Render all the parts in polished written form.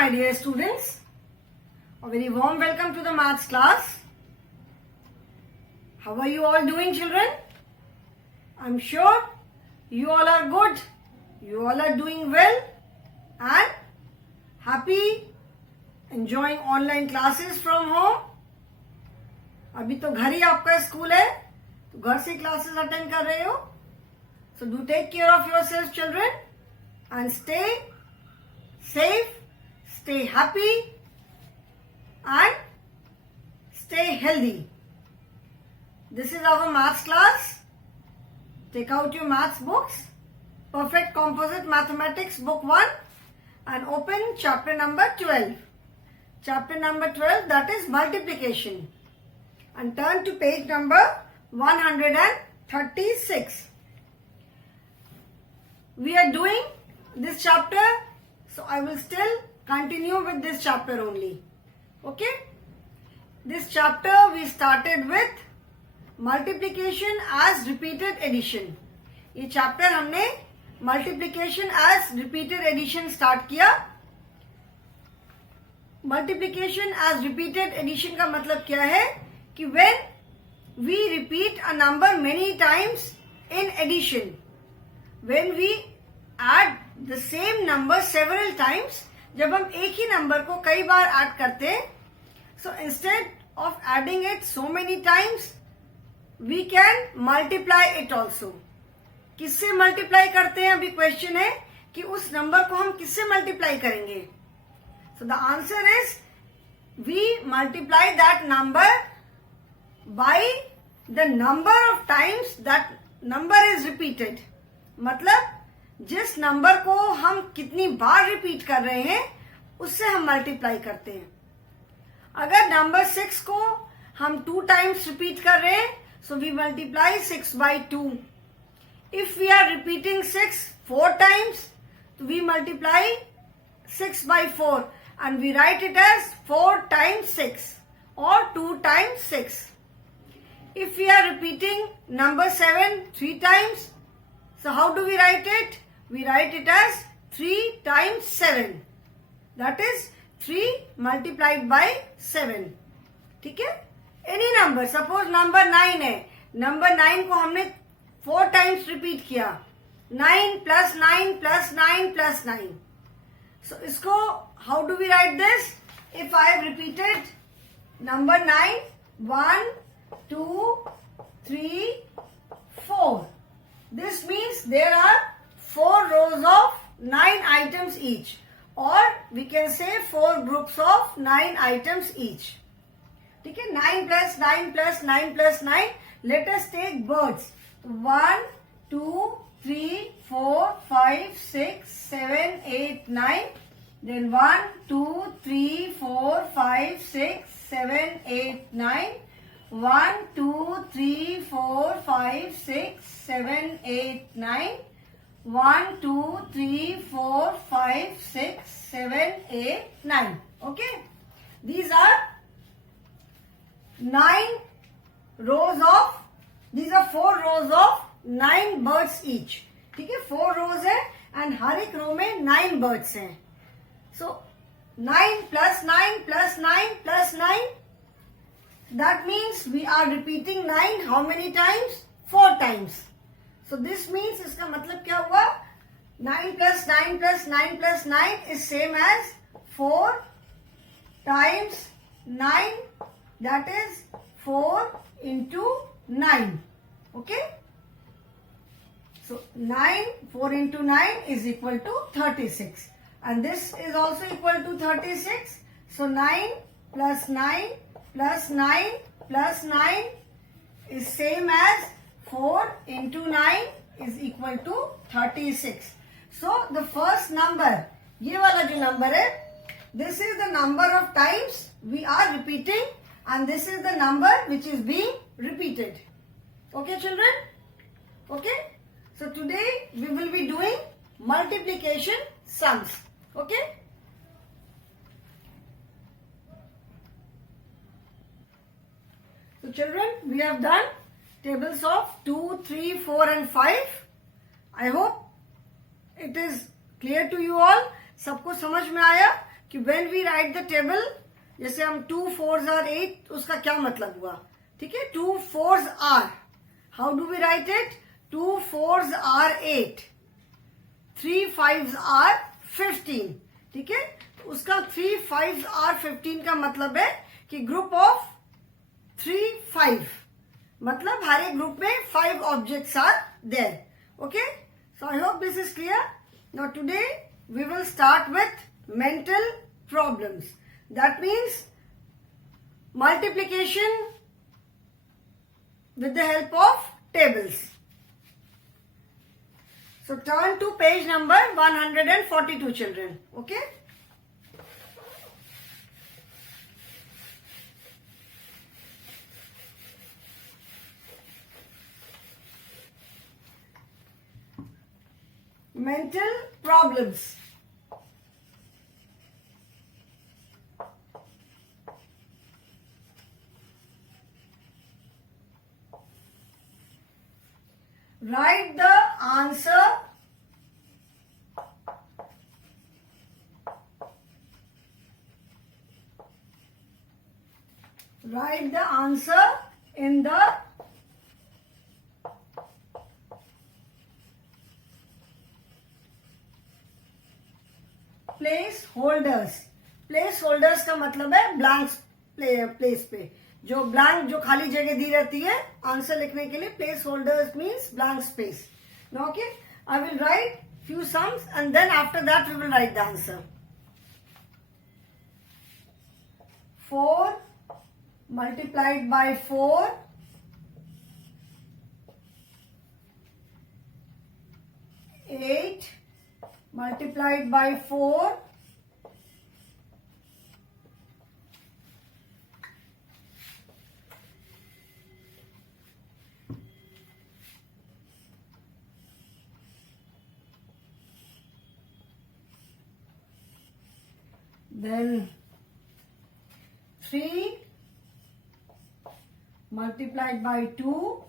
my dear students. A very warm welcome to the maths class. How are you all doing, children? I'm sure you all are good. You all are doing well and happy, enjoying online classes from home. अभी तो घर ही आपका school है, तो घर से classes attend कर रहे हो. So do take care of yourselves, children, and stay safe, stay happy, and stay healthy. This is our maths class. Take out your maths books, Perfect Composite Mathematics Book 1, and open chapter number 12. Chapter number 12, that is multiplication. And turn to page number 136. We are doing this chapter, so I will still continue with this chapter only. Okay? This chapter we started with multiplication as repeated addition. ये chapter हमने multiplication as repeated addition start किया. Multiplication as repeated addition का मतलब क्या है कि when we repeat a number many times in addition, when we add the same number several times, जब हम एक ही नंबर को कई बार ऐड करते हैं, so instead of adding it so many times, we can multiply it also. किससे multiply करते हैं? अभी क्वेश्चन है कि उस नंबर को हम किससे मल्टीप्लाई करेंगे. So the answer is we multiply that number by the number of times that number is repeated. मतलब जिस नंबर को हम कितनी बार रिपीट कर रहे हैं उससे हम मल्टीप्लाई करते हैं. अगर नंबर 6 को हम 2 टाइम्स रिपीट कर रहे हैं, so we multiply 6 by 2. If we are repeating 6 4 times, तो we multiply 6 by 4 and we write it as 4 times 6 और 2 times 6. If we are repeating number 7 3 times, so how do we write it? We write it as 3 times 7. That is 3 multiplied by 7. ठीक है? Any number, suppose number 9 है. Number 9 को हमने 4 times repeat किया. 9 plus 9 plus 9 plus 9. So इसको how do we write this? If I have repeated number 9, 1, 2, 3, 4. This means there are 4 rows of 9 items each, or we can say 4 groups of 9 items each. ठीक है? 9 plus 9 plus 9 plus 9. Let us take birds. 1, 2, 3, 4, 5, 6, 7, 8, 9. Then 1, 2, 3, 4, 5, 6, 7, 8, 9. 1, 2, 3, 4, 5, 6, 7, 8, 9. 1, 2, 3, 4, 5, 6, 7, 8, 9. Okay? These are 9 rows of, these are 4 rows of 9 birds each. ठीक है? 4 rows है and हर एक row में 9 birds हैं. So 9 plus 9 plus 9 plus 9. That means we are repeating 9 how many times? 4 times. So this means इसका मतलब क्या हुआ? 9 plus 9 plus 9 plus 9 is same as 4 times 9. That is 4 into 9. Okay? So 4 into 9 is equal to 36. And this is also equal to 36. So 9 plus 9 plus 9 plus 9 is same as 4 into 9 is equal to 36. So the first number, ये वाला जो number है, this is the number of times we are repeating and this is the number which is being repeated. Okay, children? Okay? So today we will be doing multiplication sums. Okay? So children, we have done tables of 2, 3, 4 and 5. I hope it is clear to you all. सबको समझ में आया? कि when we write the table, जैसे हम 2 4s are 8, उसका क्या मतलब हुआ, ठीक है. 2 4s are, how do we write it, 2 4s are 8, 3 5s are 15, ठीक है. तो उसका 3 5s are 15 का मतलब है कि ग्रुप ऑफ 3 5, मतलब हर एक ग्रुप में 5 objects are there. Okay, so I hope this is clear. Now today we will start with mental problems. That means multiplication with the help of tables. So turn to page number 142, children. Okay. Mental problems. Write the answer in the place holders. Place holders का मतलब है blank place पे, जो blank, जो खाली जगह दी रहती है आंसर लिखने के लिए. Place holders means blank space. Okay, I will write few sums and then after that we will write the answer. 4 multiplied by 4, 8 multiplied by 4, then 3 multiplied by 2,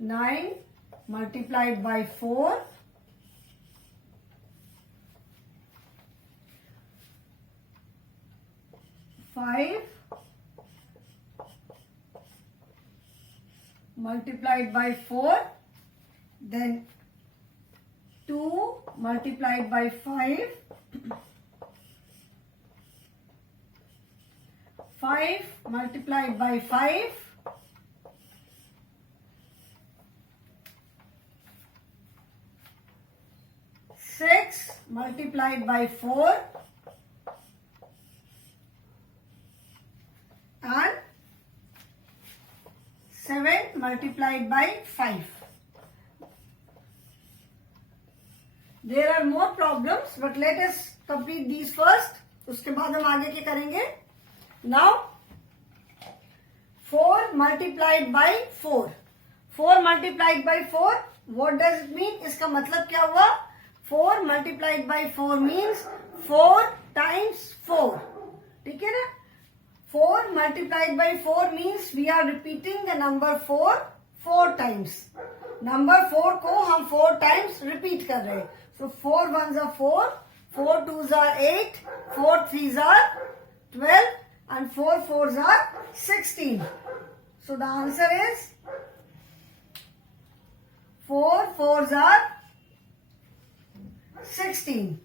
9 multiplied by 4, 5 multiplied by 4, then 2 multiplied by 5, 5 multiplied by 5, 6 multiplied by 4, and 7 multiplied by 5. There are more problems, but let us complete these first. उसके बाद हम आगे क्या करेंगे. Now 4 multiplied by 4. 4 multiplied by 4, what does it mean? इसका मतलब क्या हुआ? 4 multiplied by 4 means 4 times 4. ठीक है ना? 4 multiplied by 4 means we are repeating the number 4 times. Number 4 को हम 4 times repeat कर रहे हैं. So 4 1s are 4, 4 2s are 8, 4 3s are 12, and 4 4s are 16. So the answer is 4 4s are 16.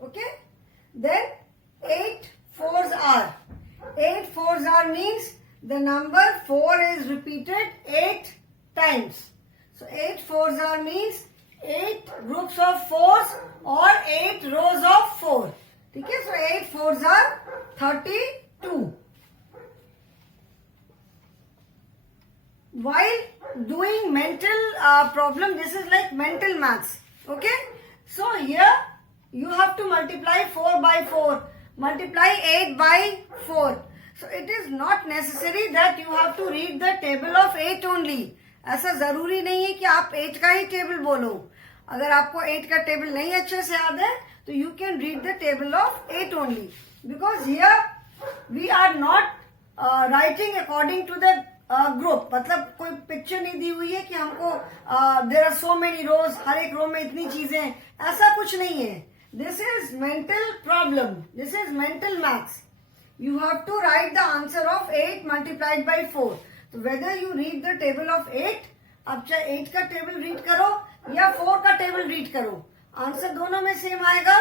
Okay. Then 8 4s are. 8 4s are means the number 4 is repeated 8 times. So 8 4s are means 8 groups of 4s or 8 rows of 4. ठीक है. So 8 4s are 32. While doing mental problem, this is like mental maths. Okay. So here you have to multiply 4 by 4. Multiply 8 by 4. So it is not necessary that you have to read the table of 8 only. ऐसा जरूरी नहीं है कि आप 8 का ही table बोलो. अगर आपको 8 का टेबल नहीं अच्छे से याद है तो you can read the table of 8 only, because here we are not writing according to the group, मतलब कोई पिक्चर नहीं दी हुई है कि हमको there are so many rows, हर एक रो में इतनी चीजें हैं, ऐसा कुछ नहीं है. This is mental problem, this is mental maths. You have to write the answer of 8 multiplied by 4. तो whether you read the table of 8, अब चाहे 8 का टेबल रीड करो या 4 का टेबल रीड करो, आंसर दोनों में सेम आएगा.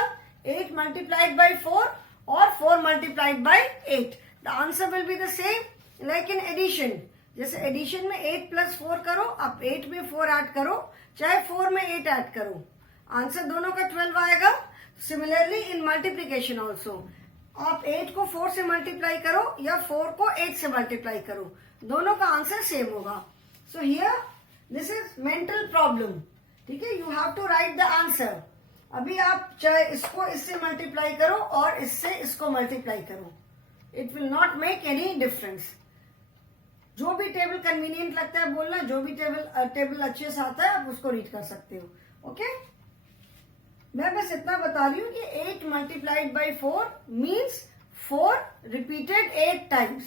8 मल्टीप्लाइड बाई 4 और 4 multiplied by 8. The answer will be the same like in addition. जैसे एडिशन में 8 प्लस 4 करो, आप 8 में 4 ऐड करो, चाहे 4 में 8 ऐड करो, आंसर दोनों का 12 आएगा. सिमिलरली इन मल्टीप्लीकेशन ऑल्सो, आप 8 को 4 से मल्टीप्लाई करो या 4 को 8 से मल्टीप्लाई करो, दोनों का आंसर सेम होगा. So here this is mental problem. ठीक है, you have to write the answer. अभी आप चाहे इसको इससे मल्टीप्लाई करो और इससे इसको मल्टीप्लाई करो, it will not make any difference. जो भी टेबल कन्वीनियंट लगता है बोलना, जो भी टेबल अच्छे से आता है आप उसको रीड कर सकते हो. ओके, मैं बस इतना बता रही हूँ कि 8 multiplied by 4 means 4 repeated 8 times.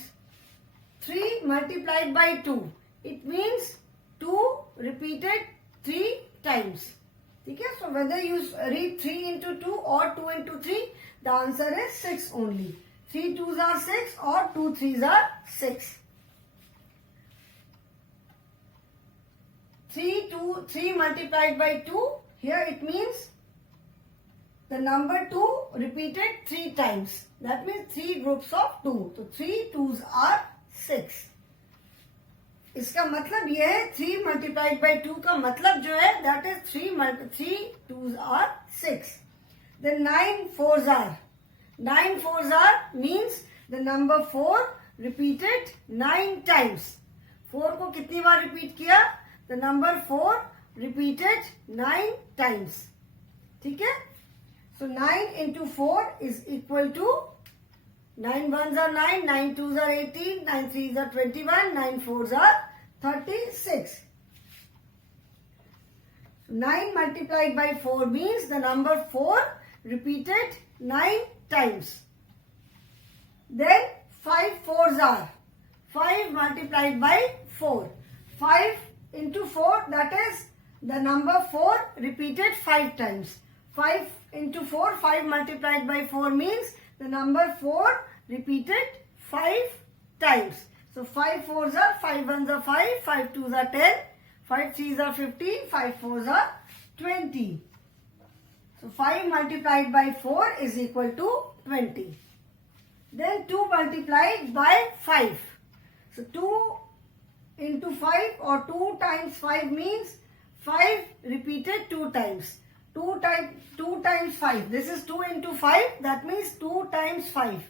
3 multiplied by 2 it means 2 repeated 3 times. ठीक है, so whether you read 3 into 2 और 2 into 3, the answer is 6 only. 3 2s are 6 और 2 3s are 6. 3 multiplied by 2, here it means the number 2 repeated 3 times. That means 3 groups of 2. So 3 2s are 6. इसका मतलब यह है 3 multiplied by 2 का मतलब जो है that is 3 2s are 6. Then 9 4s are. 9 4s are means the number 4 repeated 9 times. 4 को कितनी बार रिपीट किया? The number 4 repeated 9 times. ठीक है? So 9 into 4 is equal to 9 1s are 9, 9 2s are 18, 9 3s are 21, 9 4s are 36. 9 multiplied by 4 means the number 4 repeated 9 times. Then 5 4s are. 5 multiplied by 4. 5 into 4, that is the number 4 repeated 5 times. 5 into 4, 5 multiplied by 4 means the number 4 repeated 5 times. So 5 4s are, 5 1s are 5, 5 2s are 10, 5 3s are 15, 5 4s are 20. So 5 multiplied by 4 is equal to 20. Then 2 multiplied by 5. So 2 into 5 or 2 times 5 means 5 repeated 2 times. 2 times 5. This is 2 into 5. That means 2 times 5.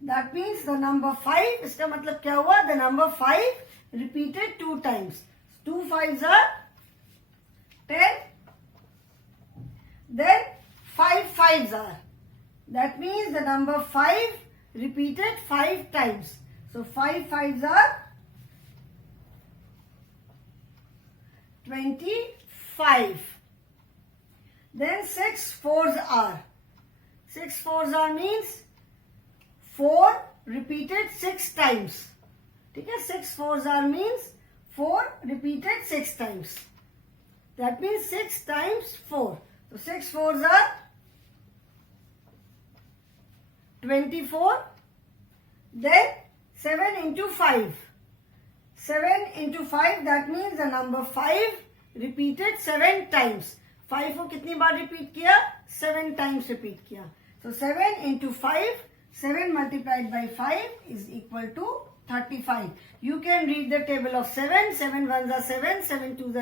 That means the number 5. इसका मतलब क्या हुआ? The number 5 repeated 2 times. 2 5s are 10. Then 5 5s are. That means the number 5 repeated 5 times. So 5 5s are 25. Then 6 4s are. 6 4s are means 4 repeated 6 times. ठीक है, 6 4s are means 4 repeated 6 times. That means 6 times 4. So 6 4s are 24. Then 7 into 5. 7 into 5, that means the number 5 repeated 7 times. 5 को कितनी बार repeat किया? 7 times repeat किया. So 7 into 5, 7 multiplied by 5 is equal to 35. You can read the table of 7. 7 1s are 7, 7 2s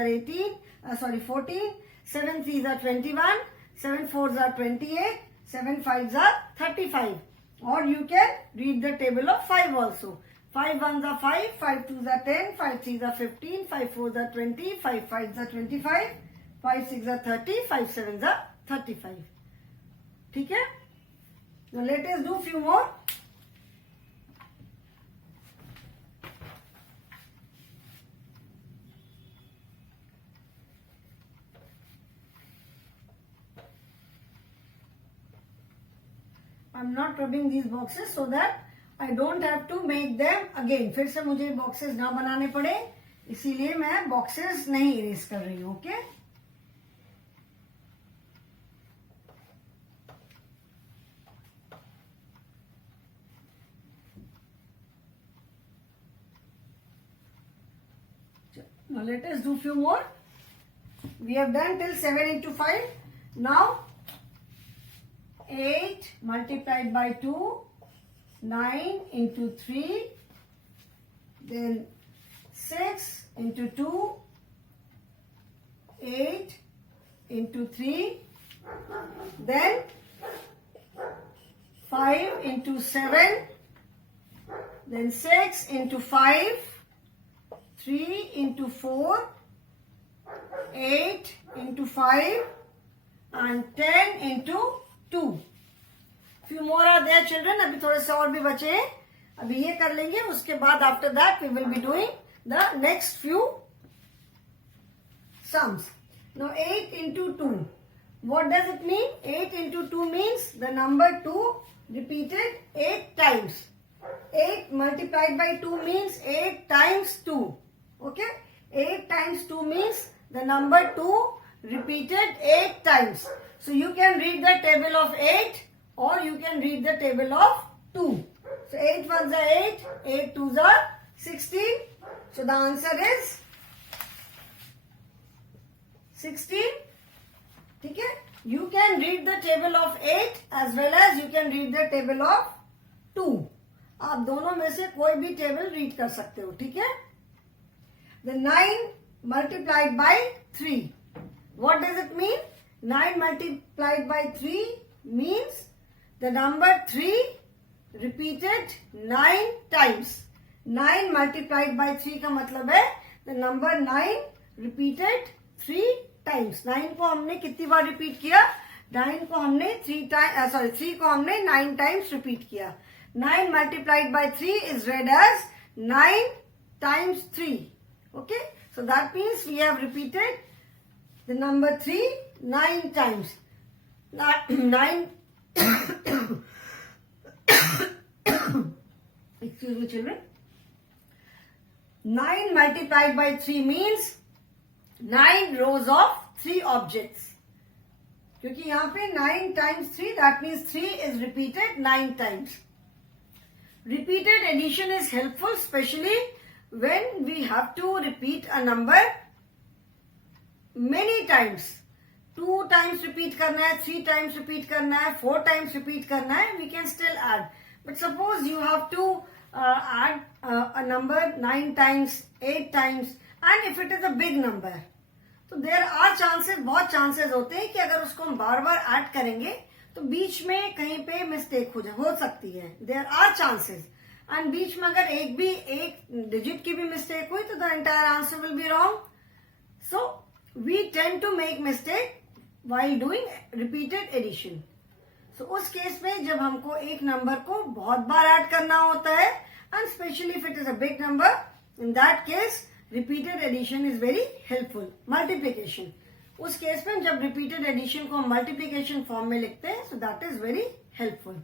are 14, 7 3s are 21, 7 4s are 28, 7 5s are 35. Or you can read the table of 5 also. 5 1s are 5, 5 2s are 10, 5 3s are 15, 5 4s are 20, 5 5s are 25, 5 6s are 30, 5 7s are 35. ठीक है? Now let us do few more. I'm not rubbing these boxes so that I don't have to make them again, फिर से मुझे boxes ना बनाने पड़े, इसीलिए मैं बॉक्सेस नहीं इरेज कर रही हूं. Okay, now let us do few more. We have done till 7 into 5. Now 8 multiplied by 2, 9 into 3, then 6 into 2, 8 into 3, then 5 into 7, then 6 into 5, 3 into 4, 8 into 5, and 10 into 2. Few more are there children. अभी थोड़े से और भी बचे हैं, अभी ये कर लेंगे, उसके बाद after that we will be doing the next few sums. Now 8 into 2. What does it mean? 8 into 2 means the number 2 repeated 8 times. 8 multiplied by 2 means 8 times 2. Okay? 8 times 2 means the number 2 repeated 8 times. So you can read the table of 8 or you can read the table of 2. So 8 ones are 8, 8 twos are 16. So the answer is 16. Okay? You can read the table of 8 as well as you can read the table of 2. आप दोनों में से कोई भी table read कर सकते हो. ठीक है? The 9 multiplied by 3. What does it mean? 9 multiplied by 3 means the number 3 repeated 9 times. 9 multiplied by 3 का मतलब है the number 9 repeated 3 times. 9 को हमने कितनी बार रिपीट किया? 9 को हमने 3 को हमने 9 times रिपीट किया. 9 multiplied by 3 is read as 9 times 3. Okay? So that means we have repeated the number 3 9 times. 9 excuse me children. 9 multiplied by 3 means 9 rows of 3 objects. क्योंकि यहाँ पे 9 times 3, that means 3 is repeated 9 times. Repeated addition is helpful especially when we have to repeat a number many times. 2 times repeat करना है, 3 times repeat करना है, 4 times repeat करना है, we can still add. But suppose you have to add a number 9 times, 8 times, and if it is a big number, तो there are chances, बहुत chances होते हैं कि अगर उसको हम बार बार add करेंगे तो बीच में कहीं पे मिस्टेक हो सकती है. There are chances. एंड बीच में अगर एक डिजिट की भी मिस्टेक हुई तो the entire answer will be wrong. So we tend to make mistake while doing repeated addition. So उस केस में जब हमको एक नंबर को बहुत बार ऐड करना होता है and specially if it is a big number, in that case repeated addition is very helpful. Multiplication, उस केस में जब रिपीटेड एडिशन को हम मल्टीप्लीकेशन फॉर्म में लिखते हैं, so that is very helpful.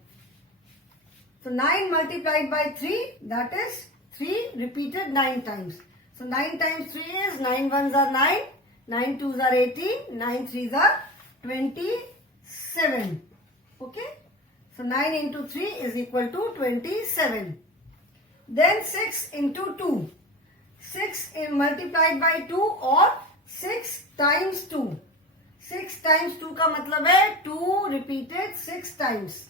So 9 multiplied by 3, that is 3 repeated 9 times. So 9 times 3 is 9 ones are 9, 9 twos are 18, 9 threes are 27. Okay? So 9 into 3 is equal to 27. Then 6 into 2. 6 is multiplied by 2 or 6 times 2. 6 times 2 का मतलब है 2 repeated 6 times.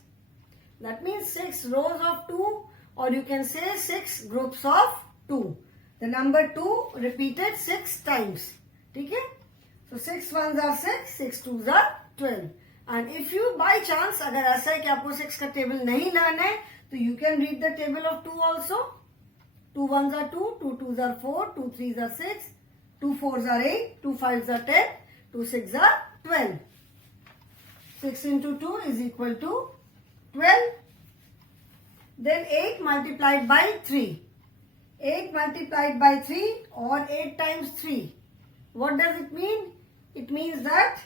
That means 6 rows of 2 or you can say 6 groups of 2. The number 2 repeated 6 times. ठीक है? So 6 ones are 6, 6 twos are 12. And if you by chance अगर ऐसा है कि आपको 6 का टेबल नहीं लाना है तो you can read the table of 2 also. 2 ones are 2, 2 twos are 4, 2 threes are 6, 2 fours are 8, 2 fives are 10, 2 six are 12. 6 into 2 is equal to 12. Then 8 multiplied by 3. 8 multiplied by 3 or 8 times 3. What does it mean? It means that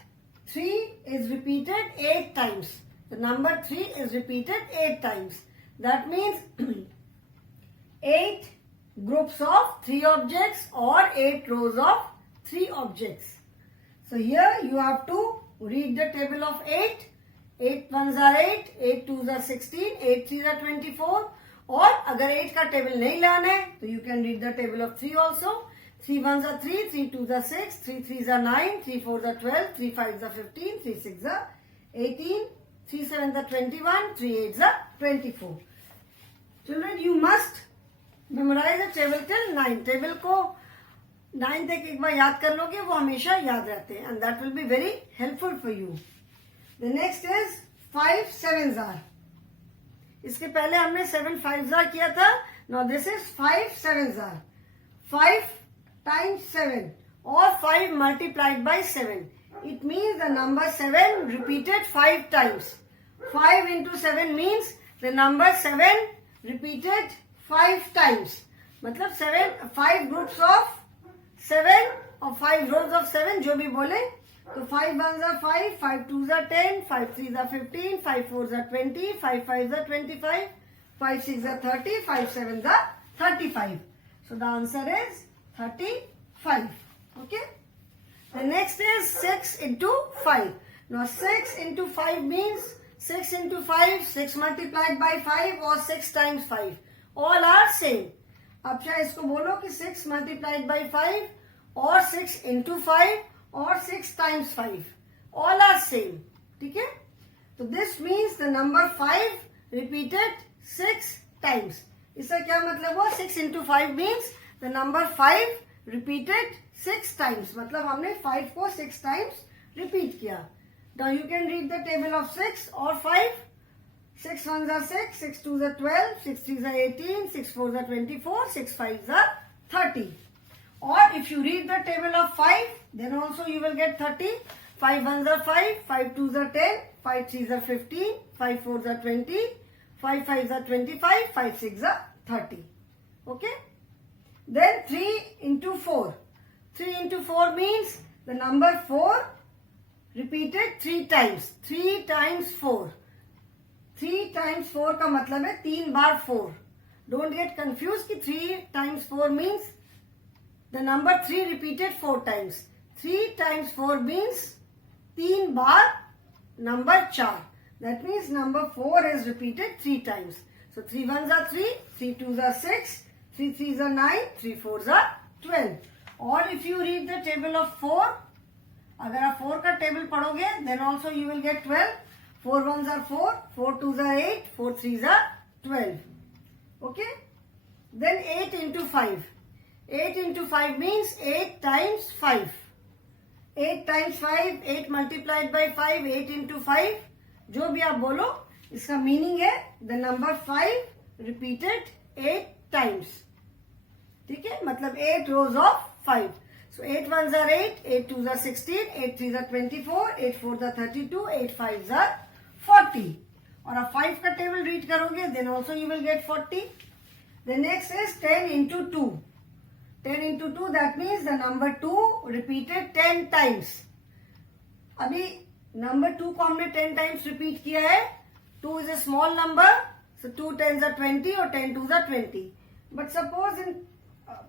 3 is repeated 8 times. The number 3 is repeated 8 times. That means 8 groups of 3 objects or 8 rows of 3 objects. So here you have to read the table of 8. 8 ones are 8, 8 twos are 16, 8 threes are 24. और अगर 8 का table नहीं लाना है तो you can read the table of 3 also. 3 ones are 3, 3 twos are 6, 3 threes are 9, 3 fours are 12, 3 fives are 15, 3 sixes are 18, 3 sevens are 21, 3 eights are 24. Children, you must memorize the table till 9. Table को 9 तक एक बार याद कर लोगे, वो हमेशा याद रहते हैं, and that will be very helpful for you. The next is 5 sevens are. इसके पहले हमने 7 fives are किया था. Now this is 5 sevens are. 5 times 7 or 5 multiplied by 7. It means the number 7 repeated 5 times. 5 into 7 means the number 7 repeated 5 times. मतलब 5 groups of 7 or 5 rows of 7 जो भी बोले. तो 5 ones are 5, 5 twos are 10, 5 threes are 15, 5 fours are 20, 5 fives are 25, 5 sixes are 30, 5 sevens are 35. So the answer is 35. Okay. The next is 6 into 5. Now 6 into 5 means 6 into 5, 6 multiplied by 5 or 6 times 5. All are same. अब चाहे इसको बोलो कि 6 multiplied by 5 or 6 into 5 or 6 times 5. All are same. ठीक है? So this means the number 5 repeated 6 times. इसका क्या मतलब हुआ? 6 into 5 means the number 5 repeated 6 times. मतलब हमने 5 को 6 times repeat किया. Now you can read the table of 6 or 5. 6 ones are 6, 6 twos are 12, 6 threes are 18, 6 fours are 24, 6 fives are 30. Or if you read the table of 5, then also you will get 30. 5 ones are 5, 5 twos are 10, 5 threes are 15, 5 fours are 20, 5 fives are 25, 5 sixes are 30. Okay? Then 3 into 4. 3 into 4 means the number 4 repeated 3 times. 3 times 4. 3 times 4 का मतलब है 3 बार 4. Don't get confused कि 3 times 4 means the number 3 repeated 4 times. 3 times 4 means 3 bar number 4. That means number 4 is repeated 3 times. So 3 ones are 3, 3 twos are 6, 3 threes are 9, 3 fours are 12. Or if you read the table of 4, अगर आप 4 का table पढ़ोगे then also you will get 12. 4 ones are 4, 4 twos are 8, 4 threes are 12. Okay? Then 8 into 5. 8 into 5 means 8 times 5. 8 times 5, 8 multiplied by 5, 8 into 5. जो भी आप बोलो, इसका meaning है the number 5 repeated 8 times. ठीक है? मतलब 8 rows of 5. So 8 ones are 8, 8 twos are 16, 8 threes are 24, 8 fours are 32, 8 fives are 40. और आप 5 का टेबल रीड करोगे then also you will get 40. The next is 10 into 2. 10 into 2 that means the number 2 repeated 10 times. अभी number 2 को हमने 10 times repeat किया है. 2 is a small number, so 2 tens are 20 or 10 twos are 20. But suppose in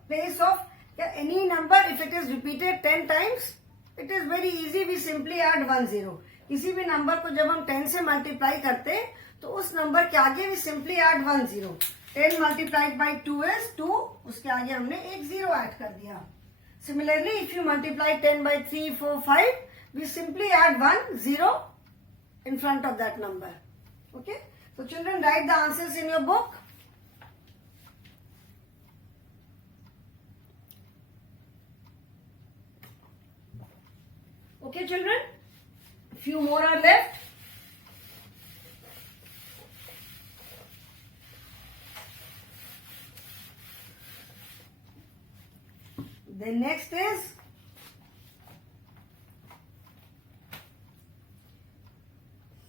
place of any number, if it is repeated 10 times, it is very easy. We simply add 1 0. किसी भी number को जब हम 10 से multiply करते हैं तो उस नंबर के आगे we simply add 1 0. 10 multiplied by 2 is 2. उसके आगे हमने एक 0 ऐड कर दिया. Similarly, if you multiply 10 by 3, 4, 5, we simply add 1 0 in front of that number. Okay? So children, write the answers in your book. Okay, children? Few more are left. The next is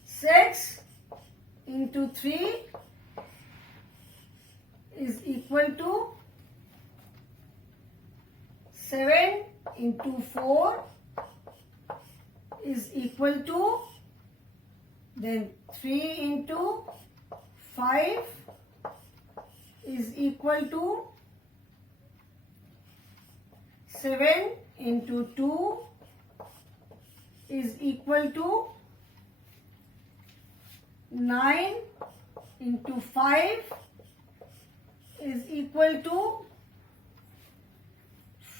six into 3 is equal to 7 into 4 is equal to then 3 into 5 is equal to 7 into 2 is equal to 9 into 5 is equal to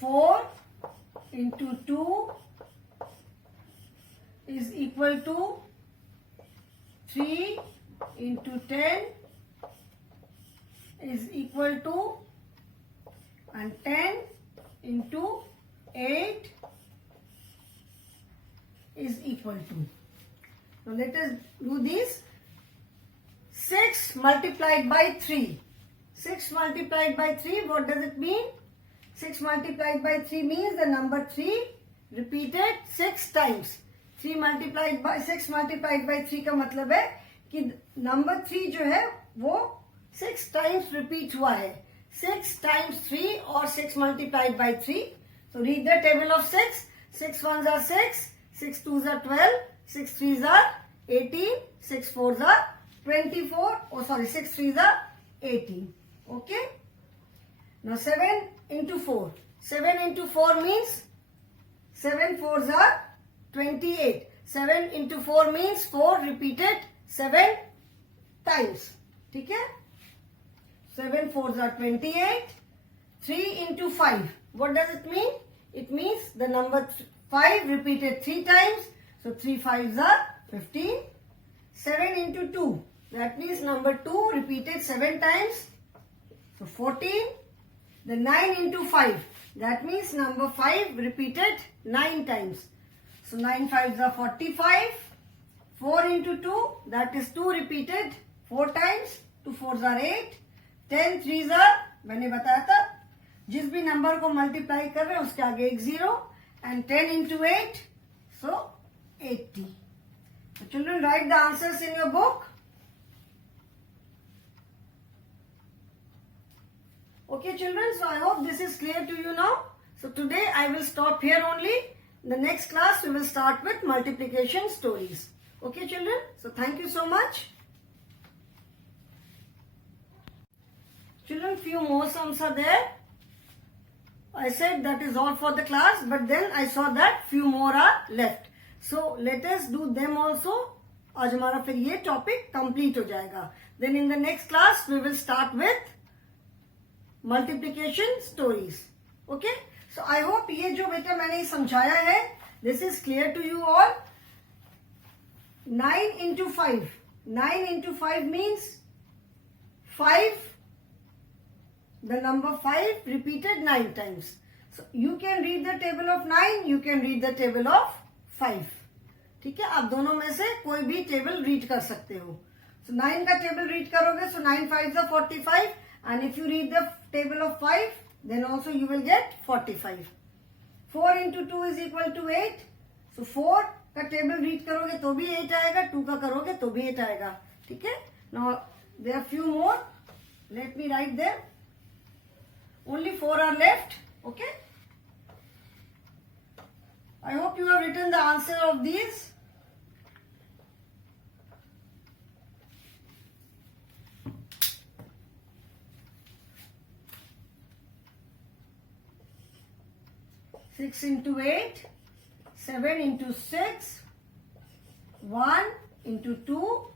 4 into 2 is equal to 3 into 10 is equal to, and 10 into 8 is equal to. Now let us do this. 6 multiplied by 3. 6 multiplied by 3, what does it mean? 6 multiplied by 3 means the number 3 repeated 6 times. 6 multiplied by 3 का मतलब है कि number 3 जो है वो 6 times repeat हुआ है. 6 times 3 or 6 multiplied by 3. So read the table of 6. 6 ones are 6, 6 twos are 12, 6 threes are 18, 6 fours are 24. Oh sorry, 6 threes are 18. Okay. Now 7 into 4. 7 into 4 means 7 fours are 28. 7 into 4 means 4 repeated 7 times. ठीक है? 7 fours are 28. 3 into 5. What does it mean? It means the number 5 repeated 3 times. So 3 fives are 15. 7 into 2. That means number 2 repeated 7 times. So 14. The 9 into 5. That means number 5 repeated 9 times. So 9 fives are 45. 4 into 2. That is 2 repeated 4 times. 2 fours are 8. 10 threes are, मैंने बताया था जिस भी number को multiply कर रहे हैं उसके आगे एक 0. And 10 into 8. So 80. So children, write the answers in your book. Okay children, so I hope this is clear to you now. So today I will stop here only. In the next class we will start with multiplication stories. Okay children, so thank you so much. Children, few more sums are there. I said that is all for the class, but then I saw that few more are left. So let us do them also. आज हमारा फिर ये topic complete हो जाएगा. Then in the next class we will start with multiplication stories. Okay? So I hope ये जो बेटा मैंने समझाया है, this is clear to you all. 9 into 5. 9 into 5 means 5. The number 5 repeated 9 times. So you can read the table of 9, you can read the table of 5. ठीक है, आप दोनों में से कोई भी टेबल रीड कर सकते हो. So 9 का टेबल रीड करोगे, so 9 5s are 45, and if you read the table of 5, then also you will get 45. 4 into 2 is equal to 8. So 4 का टेबल रीड करोगे तो भी 8 आएगा, 2 का करोगे तो भी 8 आएगा. ठीक है. Now there are few more. Let me write them. Only 4 are left. Okay. I hope you have written the answer of these. Six into 8, 7 into 6, 1 into 2,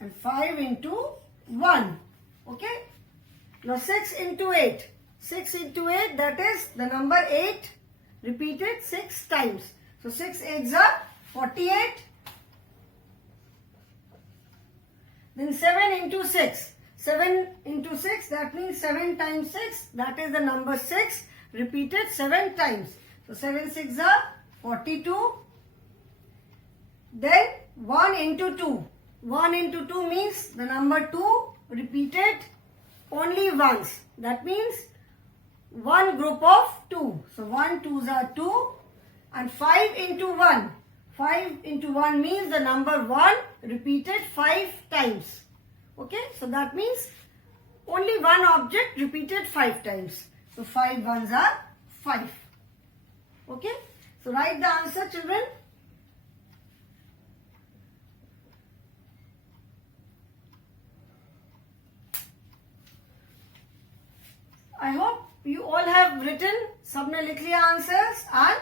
and 5 into 1. Okay. Now 6 into 8. 6 into 8, that is the number 8 repeated 6 times. So 6 8s are 48. Then 7 into 6. 7 into 6, that means 7 times 6, that is the number 6 repeated 7 times. So 7 6 are 42. Then 1 into 2. 1 into 2 means the number 2 repeated only once. That means one group of 2. So 1 2s are 2, and 5 into 1. 5 into 1 means the number 1 repeated 5 times. Okay, so that means only one object repeated 5 times. So 5 ones are 5. Okay, so write the answer children. have written, सबने लिख लिया answers, and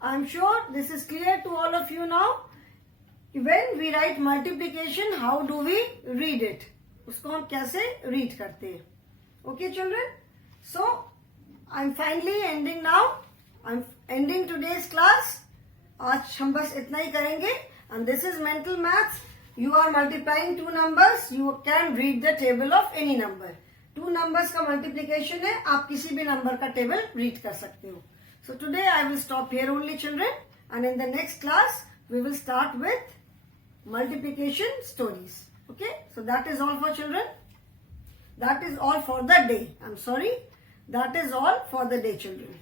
I'm sure this is clear to all of you now. When we write multiplication, how do we read it? उसको हम कैसे read करते हैं? Okay, children. So I'm finally ending now. I'm ending today's class. आज हम बस इतना ही करेंगे. And this is mental maths. You are multiplying two numbers. You can read the table of any number. Two numbers का multiplication है. आप किसी भी number का table read कर सकते हो. So today I will stop here only, children. And in the next class we will start with multiplication stories. Okay. So that is all for children. That is all for the day. I'm sorry. That is all for the day, children.